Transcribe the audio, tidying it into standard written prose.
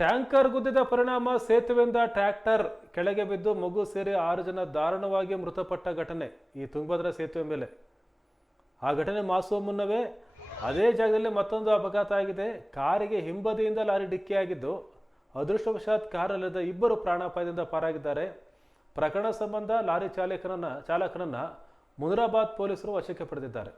Tanker ಗುದ್ದಿದ ಪರಿಣಾಮ ಸೇತುವೆಯಿಂದ tractor ಕೆಳಗೆ ಬಿದ್ದು ಮಗು ಸೇರಿ 6 ಜನ ದಾರುಣವಾಗಿ ಮೃತಪಟ್ಟ ಘಟನೆ ಈ ತುಂಗಭದ್ರಾ ಸೇತುವೆ ಮೇಲೆ. ಆ ಘಟನೆ ಮಾಸುವ ಮುನ್ನವೇ ಅದೇ ಜಾಗದಲ್ಲಿ ಮತ್ತೊಂದು ಅಪಘಾತ ಆಗಿದೆ. ಕಾರಿಗೆ ಹಿಂಬದಿಯಿಂದ ಲಾರಿ ಡಿಕ್ಕಿಯಾಗಿದ್ದು ಅದೃಷ್ಟವಶಾತ್ ಕಾರಲ್ಲಿದ್ದ ಇಬ್ಬರು ಪ್ರಾಣಾಪಾಯದಿಂದ ಪಾರಾಗಿದ್ದಾರೆ. ಪ್ರಕರಣ ಸಂಬಂಧ ಲಾರಿ ಚಾಲಕನನ್ನ ಮುನಿರಾಬಾದ್ ಪೊಲೀಸರು ವಶಕ್ಕೆ ಪಡೆದಿದ್ದಾರೆ.